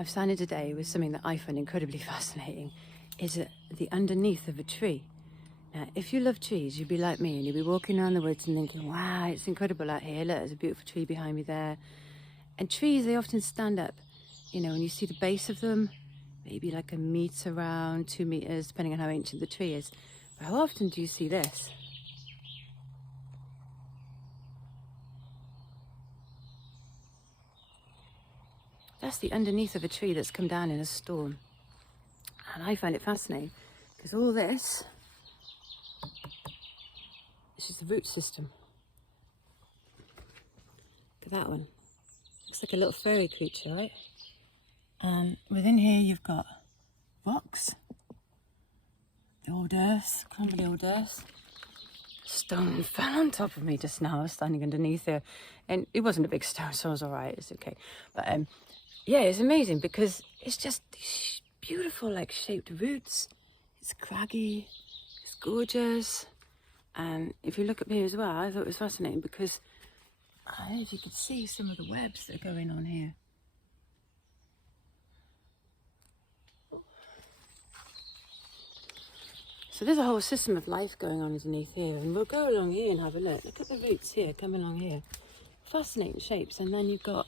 I've started today with something that I find incredibly fascinating, is the underneath of a tree. Now, if you love trees, you'd be like me and you'd be walking around the woods and thinking, wow, it's incredible out here. Look, there's a beautiful tree behind me there. And trees, they often stand up, you know, and you see the base of them, maybe like a meter around, 2 meters, depending on how ancient the tree is. But how often do you see this? That's the underneath of a tree that's come down in a storm. And I find it fascinating because all this is just the root system. Look at that one. Looks like a little fairy creature, right? And within here you've got rocks, the old earth, crumbly old earth. Stone fell on top of me just now. I was standing underneath here, and it wasn't a big stone, so I was all right. It's okay. But yeah, it's amazing because it's just these beautiful, like, shaped roots. It's craggy. It's gorgeous. And if you look up here as well, I thought it was fascinating because I don't know if you could see some of the webs that are going on here. So there's a whole system of life going on underneath here, and we'll go along here and have a look. Look at the roots here, coming along here. Fascinating shapes. And then you've got,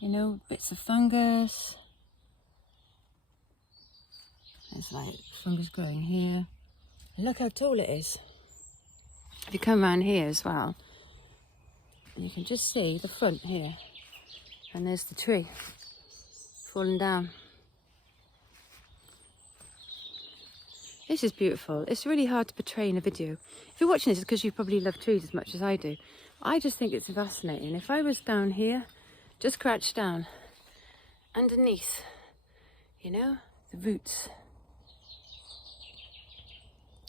you know, bits of fungus. There's like fungus growing here. And look how tall it is. If you come around here as well, you can just see the front here. And there's the tree falling down. This is beautiful. It's really hard to portray in a video. If you're watching this, it's because you probably love trees as much as I do. I just think it's fascinating. If I was down here, just crouched down, underneath, you know, the roots.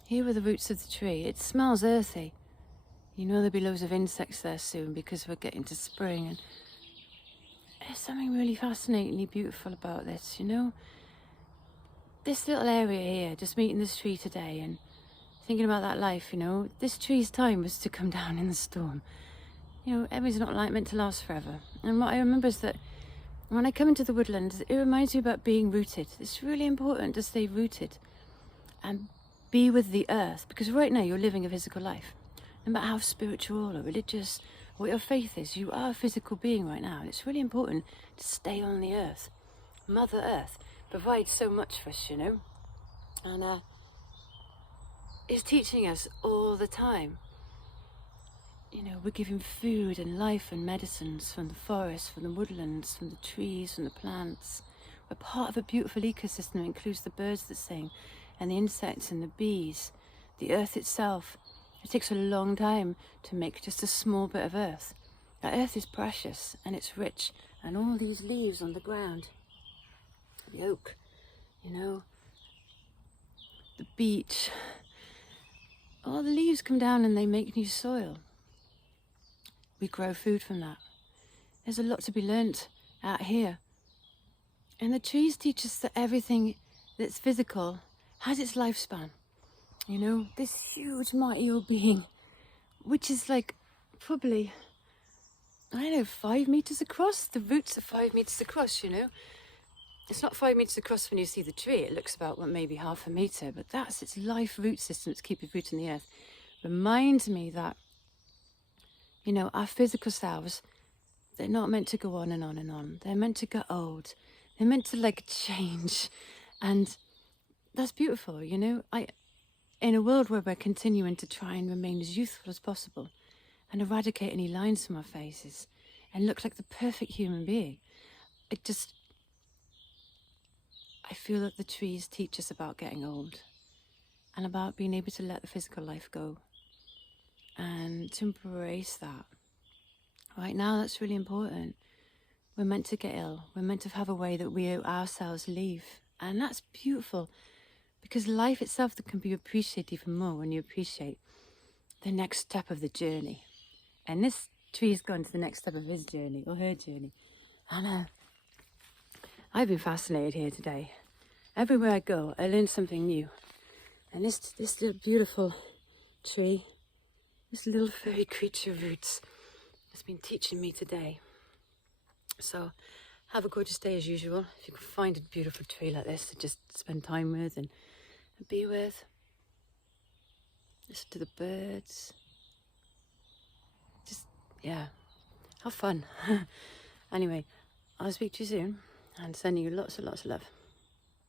Here are the roots of the tree. It smells earthy. You know there'll be loads of insects there soon because we're getting to spring. And there's something really fascinatingly beautiful about this, you know. This little area here, just meeting this tree today and thinking about that life, you know, this tree's time was to come down in the storm. You know, everything's not like meant to last forever. And what I remember is that when I come into the woodlands, it reminds me about being rooted. It's really important to stay rooted and be with the earth, because right now you're living a physical life. No matter how spiritual or religious or what your faith is, you are a physical being right now. And it's really important to stay on the earth. Mother Earth provides so much for us, you know, and is teaching us all the time. You know, we're giving food and life and medicines from the forest, from the woodlands, from the trees, from the plants. We're part of a beautiful ecosystem that includes the birds that sing and the insects and the bees, the earth itself. It takes a long time to make just a small bit of earth. That earth is precious and it's rich, and all these leaves on the ground, the oak, you know, the beech, all the leaves come down and they make new soil. We grow food from that. There's a lot to be learnt out here. And the trees teach us that everything that's physical has its lifespan. You know, this huge mighty old being, which is like probably, I don't know, 5 meters across. The roots are 5 meters across, you know. It's not 5 meters across when you see the tree. It looks about, well, maybe half a meter, but that's its life root system. It's keeping root in the earth. Reminds me that, you know, our physical selves, they're not meant to go on and on and on. They're meant to get old. They're meant to, like, change. And that's beautiful, you know. In a world where we're continuing to try and remain as youthful as possible and eradicate any lines from our faces and look like the perfect human being, I feel that the trees teach us about getting old and about being able to let the physical life go and to embrace that. Right now, that's really important. We're meant to get ill. We're meant to have a way that we ourselves leave. And that's beautiful because life itself can be appreciated even more when you appreciate the next step of the journey. And this tree's gone to the next step of his journey or her journey. And I've been fascinated here today. Everywhere I go, I learn something new. And this little beautiful tree, this little fairy creature roots, has been teaching me today. So Have a gorgeous day as usual. If you can find a beautiful tree like this to just spend time with and be with. Listen to the birds. Just, yeah, have fun. Anyway, I'll speak to you soon and sending you lots and lots of love.